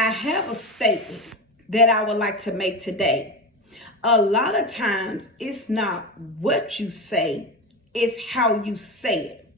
I have a statement that I would like to make today. A lot of times it's not what you say, it's how you say it.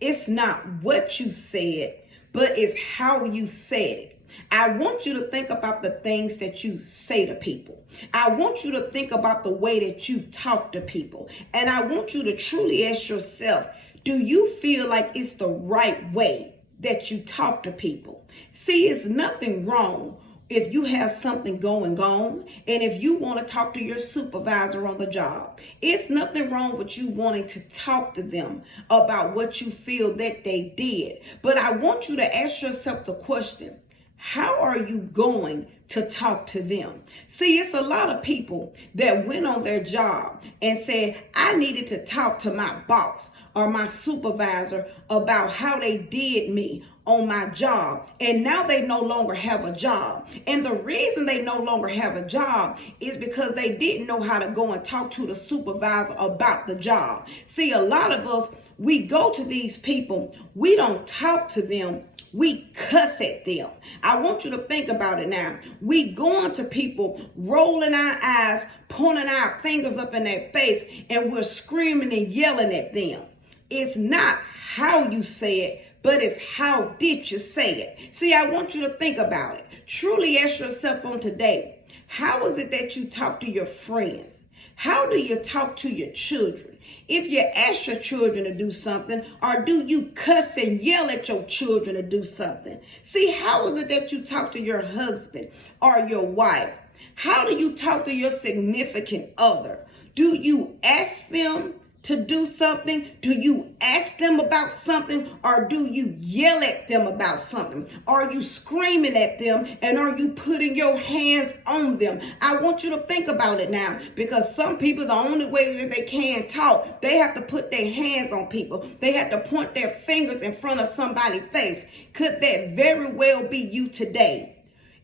It's not what you said, but it's how you said it. I want you to think about the things that you say to people. I want you to think about the way that you talk to people. And I want you to truly ask yourself, do you feel like it's the right way that you talk to people? See, it's nothing wrong if you have something going on and if you want to talk to your supervisor on the job. It's nothing wrong with you wanting to talk to them about what you feel that they did. But I want you to ask yourself the question, how are you going to talk to them? See, it's a lot of people that went on their job and said, I needed to talk to my boss or my supervisor about how they did me on my job. And now they no longer have a job. And the reason they no longer have a job is because they didn't know how to go and talk to the supervisor about the job. See, a lot of us, we go to these people, we don't talk to them, we cuss at them. I want you to think about it now. We going to people, rolling our eyes, pointing our fingers up in their face, and we're screaming and yelling at them. It's not how you say it, but it's how did you say it. See, I want you to think about it. Truly ask yourself on today, how is it that you talk to your friends? How do you talk to your children? If you ask your children to do something, or do you cuss and yell at your children to do something? See, how is it that you talk to your husband or your wife? How do you talk to your significant other? Do you ask them to do something? Do you ask them about something, or do you yell at them about something? Are you screaming at them, and are you putting your hands on them? I want you to think about it now, because some people, the only way that they can talk, they have to put their hands on people. They have to point their fingers in front of somebody's face. Could that very well be you today?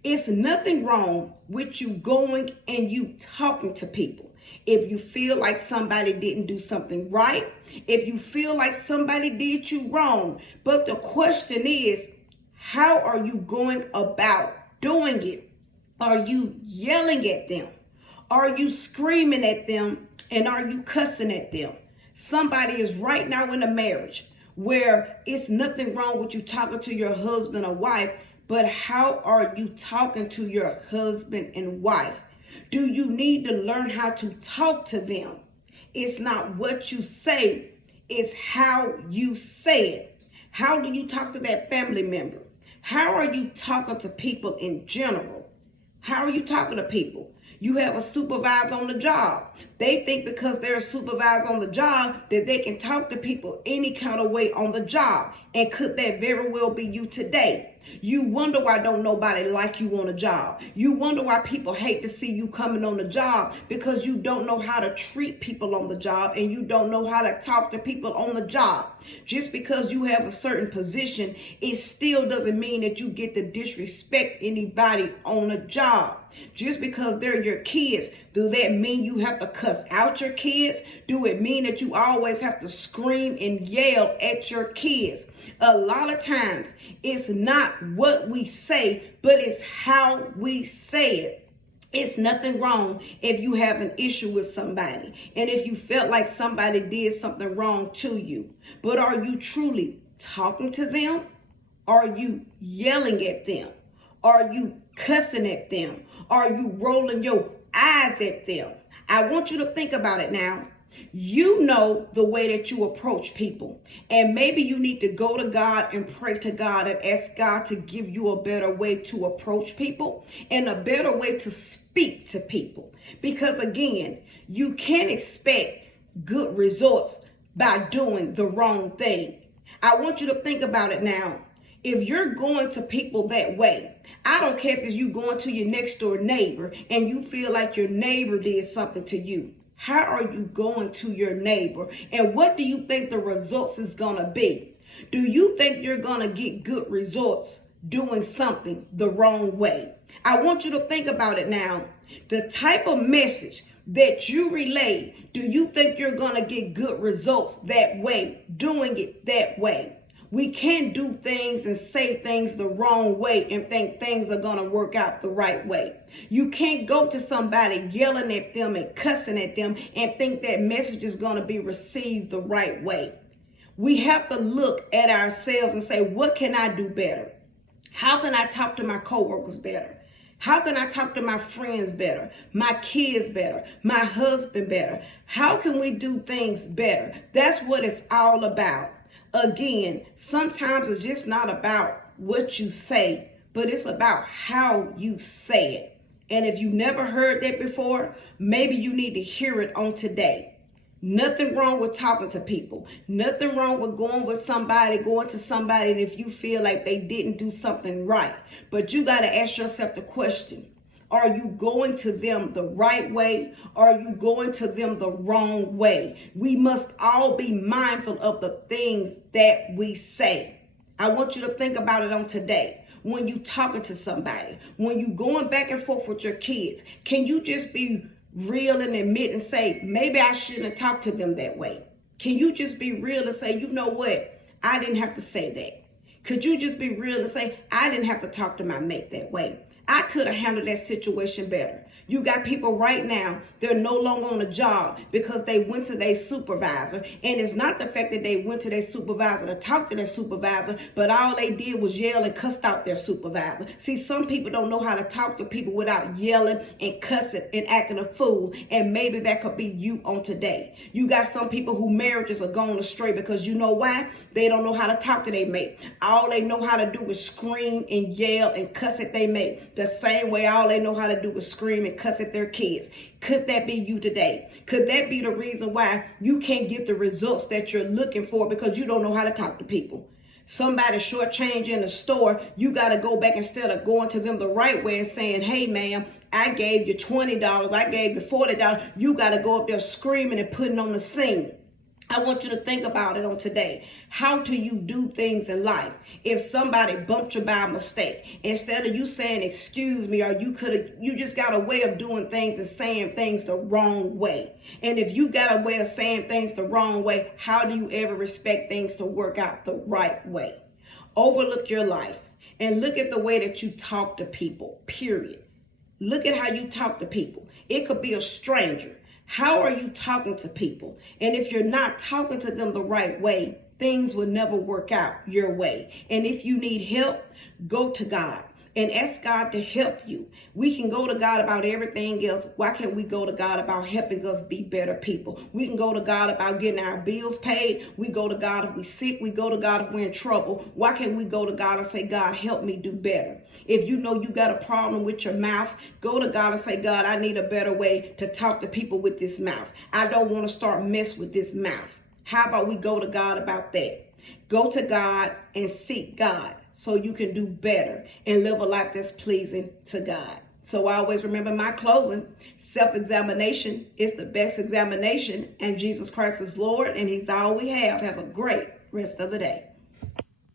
It's nothing wrong with you going and you talking to people. If you feel like somebody didn't do something right, if you feel like somebody did you wrong, but the question is, how are you going about doing it? Are you yelling at them? Are you screaming at them? And are you cussing at them? Somebody is right now in a marriage where it's nothing wrong with you talking to your husband or wife, but how are you talking to your husband and wife? Do you need to learn how to talk to them? It's not what you say, it's how you say it. How do you talk to that family member? How are you talking to people in general? How are you talking to people? You have a supervisor on the job. They think because they're a supervisor on the job that they can talk to people any kind of way on the job. And could that very well be you today? You wonder why don't nobody like you on a job. You wonder why people hate to see you coming on the job, because you don't know how to treat people on the job and you don't know how to talk to people on the job. Just because you have a certain position, it still doesn't mean that you get to disrespect anybody on a job. Just because they're your kids, do that mean you have to cuss out your kids? Do it mean that you always have to scream and yell at your kids? A lot of times, it's not what we say, but it's how we say it. It's nothing wrong if you have an issue with somebody and if you felt like somebody did something wrong to you. But are you truly talking to them? Are you yelling at them? Are you cussing at them? Are you rolling your eyes at them? I want you to think about it now. You know the way that you approach people, and maybe you need to go to God and pray to God and ask God to give you a better way to approach people and a better way to speak to people. Because again, you can't expect good results by doing the wrong thing. I want you to think about it now. If you're going to people that way, I don't care if it's you going to your next door neighbor and you feel like your neighbor did something to you. How are you going to your neighbor? And what do you think the results is going to be? Do you think you're going to get good results doing something the wrong way? I want you to think about it now. The type of message that you relay, do you think you're going to get good results that way, doing it that way? We can't do things and say things the wrong way and think things are going to work out the right way. You can't go to somebody yelling at them and cussing at them and think that message is going to be received the right way. We have to look at ourselves and say, what can I do better? How can I talk to my coworkers better? How can I talk to my friends better, my kids better, my husband better? How can we do things better? That's what it's all about. Again, sometimes it's just not about what you say, but it's about how you say it. And if you never heard that before, maybe you need to hear it on today. Nothing wrong with talking to people. Nothing wrong with going to somebody, and if you feel like they didn't do something right. But you got to ask yourself the question, are you going to them the right way? Or are you going to them the wrong way? We must all be mindful of the things that we say. I want you to think about it on today. When you talking to somebody, when you going back and forth with your kids, can you just be real and admit and say, maybe I shouldn't have talked to them that way? Can you just be real and say, you know what? I didn't have to say that. Could you just be real and say, I didn't have to talk to my mate that way? I could have handled that situation better. You got people right now, they're no longer on a job because they went to their supervisor. And it's not the fact that they went to their supervisor to talk to their supervisor, but all they did was yell and cussed out their supervisor. See, some people don't know how to talk to people without yelling and cussing and acting a fool. And maybe that could be you on today. You got some people whose marriages are going astray because you know why? They don't know how to talk to their mate. All they know how to do is scream and yell and cuss at their mate. The same way all they know how to do is scream and cuss at their kids. Could that be you today? Could that be the reason why you can't get the results that you're looking for because you don't know how to talk to people? Somebody shortchange in the store, you got to go back instead of going to them the right way and saying, hey, ma'am, I gave you $20. I gave you $40. You got to go up there screaming and putting on the scene. I want you to think about it on today. How do you do things in life? If somebody bumped you by mistake, instead of you saying, excuse me, or you just got a way of doing things and saying things the wrong way. And if you got a way of saying things the wrong way, how do you ever expect things to work out the right way? Overlook your life and look at the way that you talk to people, period. Look at how you talk to people. It could be a stranger. How are you talking to people? And if you're not talking to them the right way, things will never work out your way. And if you need help, go to God and ask God to help you. We can go to God about everything else. Why can't we go to God about helping us be better people? We can go to God about getting our bills paid. We go to God if we're sick. We go to God if we're in trouble. Why can't we go to God and say, God, help me do better? If you know you got a problem with your mouth, go to God and say, God, I need a better way to talk to people with this mouth. I don't want to start mess with this mouth. How about we go to God about that? Go to God and seek God so you can do better and live a life that's pleasing to God. So I always remember my closing. Self-examination is the best examination, and Jesus Christ is Lord, and He's all we have. Have a great rest of the day.